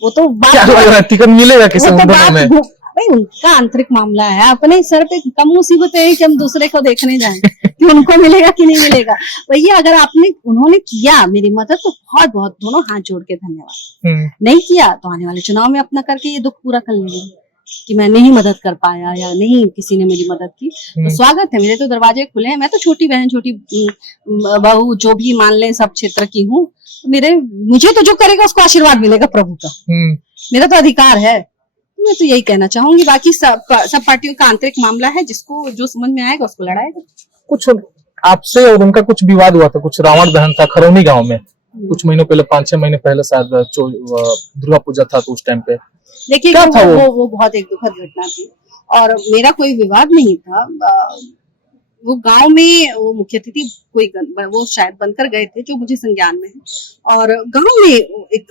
वो तो बात टिकट मिलेगा किसी में? भाई उनका आंतरिक मामला है। अपने सर पे कम मुसीबत है कि हम दूसरे को देखने जाएं कि उनको मिलेगा कि नहीं मिलेगा। भैया अगर उन्होंने किया मेरी मदद तो बहुत बहुत दोनों हाथ जोड़ के धन्यवाद। नहीं किया तो आने वाले चुनाव में अपना करके ये दुख पूरा कर लेंगे कि मैं नहीं मदद कर पाया या नहीं किसी ने मेरी मदद की। तो स्वागत है, मेरे तो दरवाजे खुले हैं। मैं तो छोटी बहन छोटी बहू जो भी मान ले सब क्षेत्र की हूँ। मुझे तो जो करेगा उसको आशीर्वाद मिलेगा प्रभु का, मेरा तो अधिकार है। मैं तो यही कहना चाहूंगी। बाकी सब पार्टियों का आंतरिक मामला है, जिसको जो समझ में आएगा उसको लड़ाएगा। कुछ आपसे और उनका कुछ विवाद हुआ था, कुछ रावण दहन था खरौनी गांव में कुछ महीनों पहले, 5-6 महीने पहले शायद दुर्गा पूजा था, तो उस टाइम पे देखिए वो बहुत एक दुखद घटना थी और मेरा कोई विवाद नहीं था। वो गांव में वो मुख्य अतिथि वो शायद बनकर गए थे, जो मुझे संज्ञान में है। और गांव में एक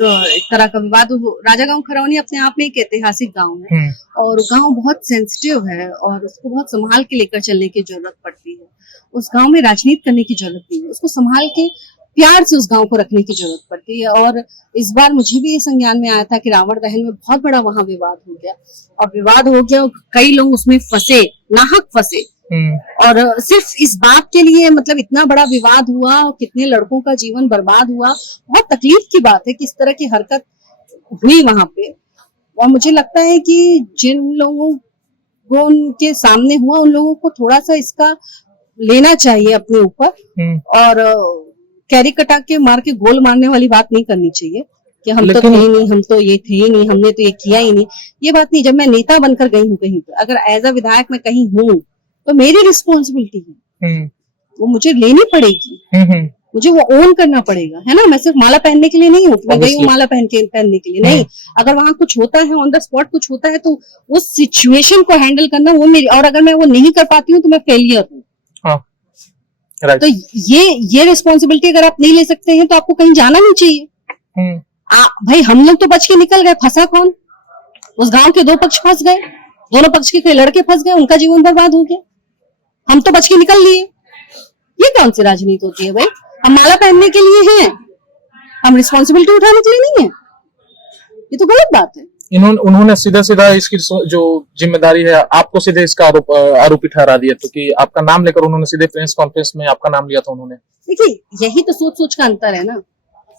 तरह का विवाद, राजा गांव खरौनी अपने आप में एक ऐतिहासिक गांव है और गांव बहुत सेंसिटिव है और उसको बहुत संभाल के लेकर चलने की जरूरत पड़ती है। उस गांव में राजनीति करने की जरूरत नहीं है, उसको संभाल के प्यार से उस गांव को रखने की जरूरत पड़ती है। और इस बार मुझे भी ये संज्ञान में आया था कि रावण दहन में बहुत बड़ा वहां विवाद हो गया और विवाद हो गया, कई लोग उसमें फंसे, नाहक फंसे। और सिर्फ इस बात के लिए मतलब इतना बड़ा विवाद हुआ और कितने लड़कों का जीवन बर्बाद हुआ। बहुत तकलीफ की बात है कि इस तरह की हरकत हुई वहां पे। और मुझे लगता है कि जिन लोगों को उनके सामने हुआ उन लोगों को थोड़ा सा इसका लेना चाहिए अपने ऊपर और कैरी कटा के मार के गोल मारने वाली बात नहीं करनी चाहिए कि हम तो थे ही नहीं, हम तो ये थे ही नहीं, हमने तो ये किया ही नहीं। ये बात नहीं। जब मैं नेता बनकर गई हूँ कहीं पे, अगर एज अ विधायक मैं कहीं हूँ तो मेरी रिस्पॉन्सिबिलिटी है, वो मुझे लेनी पड़ेगी, मुझे वो ओन करना पड़ेगा, है ना। मैं सिर्फ माला पहनने के लिए नहीं हूँ, मैं गई हूँ माला पहनने के लिए नहीं। अगर वहां कुछ होता है, ऑन द स्पॉट कुछ होता है, तो उस सिचुएशन को हैंडल करना वो मेरी, और अगर मैं वो नहीं कर पाती हूँ तो मैं फेलियर हूँ। Right. तो ये रिस्पॉन्सिबिलिटी अगर आप नहीं ले सकते हैं तो आपको कहीं जाना नहीं चाहिए। भाई हम लोग तो बच के निकल गए, फंसा कौन? उस गांव के दो पक्ष फंस गए, दोनों पक्ष के कई लड़के फंस गए, उनका जीवन बर्बाद हो गया। हम तो बच के निकल लिए। ये कौन सी राजनीति होती है भाई? हम माला पहनने के लिए हैं, हम रिस्पॉन्सिबिलिटी उठाने के लिए नहीं है। ये तो गलत बात है। उन्होंने सीधा सीधा इसकी जो जिम्मेदारी है आपको सीधे इसका आरोपी ठहरा दिया, तो कि आपका नाम लेकर उन्होंने सीधे प्रेस कॉन्फ्रेंस में आपका नाम लिया था उन्होंने। देखिए, यही तो सोच का अंतर है ना,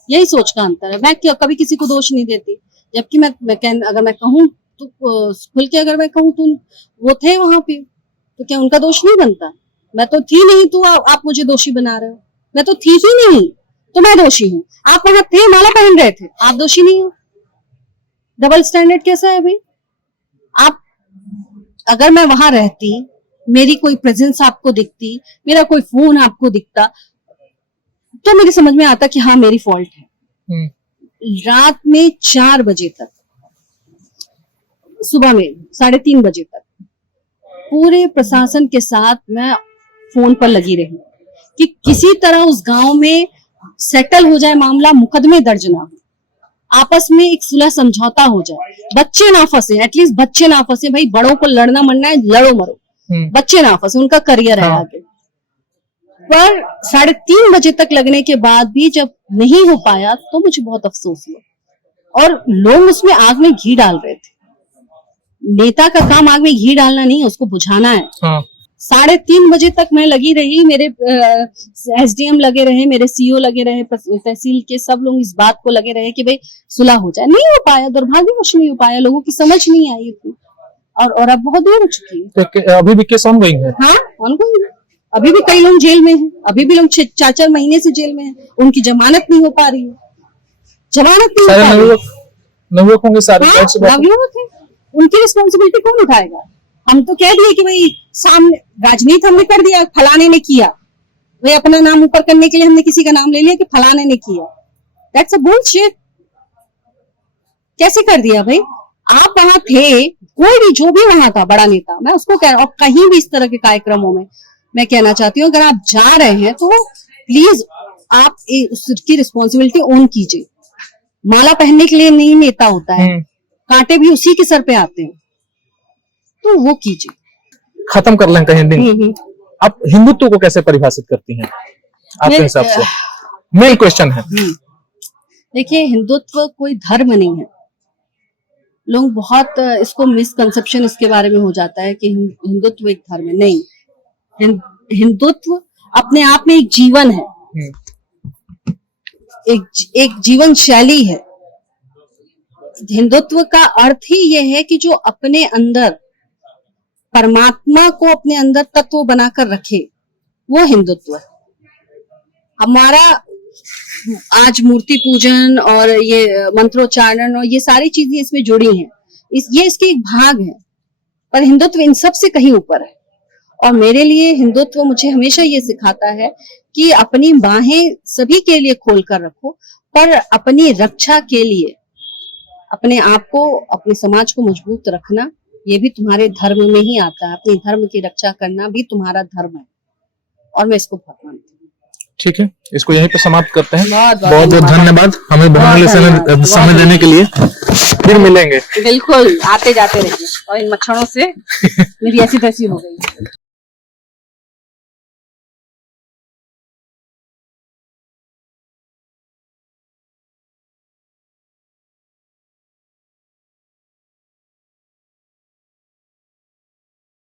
यही सोच का अंतर है। मैं कभी किसी को दोष नहीं देती, जबकि अगर मैं कहूँ तो खुल के अगर मैं कहूँ तो वो थे वहां पे, तो क्या उनका दोष नहीं बनता? मैं तो थी नहीं तो आप मुझे दोषी बना रहे हो। मैं तो थी ही नहीं तो मैं दोषी हूँ। आप वहां थे, माला पहन रहे थे, आप दोषी नहीं हो। डबल स्टैंडर्ड कैसा है भाई? आप, अगर मैं वहां रहती, मेरी कोई प्रेजेंस आपको दिखती, मेरा कोई फोन आपको दिखता, तो मेरी समझ में आता कि हाँ मेरी फॉल्ट है। रात में 4 बजे तक, सुबह में 3:30 बजे तक पूरे प्रशासन के साथ मैं फोन पर लगी रही कि किसी तरह उस गांव में सेटल हो जाए मामला, मुकदमे दर्ज ना हो, आपस में एक सुलह समझौता हो जाए, बच्चे ना फंसे, एटलीस्ट बच्चे ना फंसे। भाई बड़ों को लड़ना मरना है, लड़ो मरो, बच्चे ना फंसे, उनका करियर है आगे। पर 3:30 बजे तक लगने के बाद भी जब नहीं हो पाया तो मुझे बहुत अफसोस हुआ। और लोग उसमें आग में घी डाल रहे थे। नेता का काम आग में घी डालना नहीं है, उसको बुझाना है। 3:30 बजे तक मैं लगी रही, मेरे एसडीएम लगे रहे, मेरे सीओ लगे रहे, तहसील के सब लोग इस बात को लगे रहे कि भाई सुलह हो जाए। नहीं हो पाया, दुर्भाग्यवश नहीं हो पाया, लोगों की समझ नहीं आई थी। और अब बहुत देर हो चुकी है। तो अभी भी केस ऑनगोइंग है? हाँ, ऑनगोइंग है। अभी भी कई लोग जेल में हैं, अभी भी लोग 4-4 महीने से जेल में हैं, उनकी जमानत नहीं हो पा रही है, जमानत नहीं हो पा रही है। नवयुवक होंगे सारे, नवयुवक है, उनकी रिस्पॉन्सिबिलिटी कौन उठाएगा? हम तो कह दिए कि भाई सामने राजनीति हमने कर दिया, फलाने ने किया, भाई अपना नाम ऊपर करने के लिए हमने किसी का नाम ले लिया कि फलाने ने किया। That's a bullshit. कैसे कर दिया भाई? आप वहां थे, कोई भी जो भी वहां था बड़ा नेता, मैं उसको कह रहा हूँ, कहीं भी इस तरह के कार्यक्रमों में मैं कहना चाहती हूँ, अगर आप जा रहे हैं तो प्लीज आप उसकी रिस्पॉन्सिबिलिटी ओन कीजिए। माला पहनने के लिए नहीं नेता होता है, कांटे भी उसी के सर पे आते हैं, तो वो कीजिए। खत्म कर लें कहीं दिन। आप हिंदुत्व को कैसे परिभाषित करती हैं आपके हिसाब से? मेन क्वेश्चन है। देखिए, हिंदुत्व कोई धर्म नहीं है। लोग बहुत इसको मिसकंसेप्शन इसके बारे में हो जाता है कि हिंदुत्व एक धर्म है। नहीं, हिंदुत्व अपने आप में एक जीवन है, एक जीवन शैली है। हिंदुत्व का अर्थ ही यह है कि जो अपने अंदर परमात्मा को अपने अंदर तत्व बनाकर रखे, वो हिंदुत्व है। हमारा आज मूर्ति पूजन और ये मंत्रोच्चारण और ये सारी चीजें इसमें जुड़ी हैं, ये इसके एक भाग है, पर हिंदुत्व इन सब से कहीं ऊपर है। और मेरे लिए हिंदुत्व मुझे हमेशा ये सिखाता है कि अपनी बाहें सभी के लिए खोल कर रखो, पर अपनी रक्षा के लिए अपने आप को, अपने समाज को मजबूत रखना, ये भी तुम्हारे धर्म में ही आता है। अपने धर्म की रक्षा करना भी तुम्हारा धर्म है। और मैं इसको बहुत मानती हूँ। ठीक है, इसको यहीं पे समाप्त करते हैं। बहुत बहुत बहुत धन्यवाद हमें बहुमूल्य समय देने के लिए। फिर मिलेंगे। बिल्कुल, आते जाते रहिए। और इन मच्छरों से मेरी ऐसी तैसी हो गई है।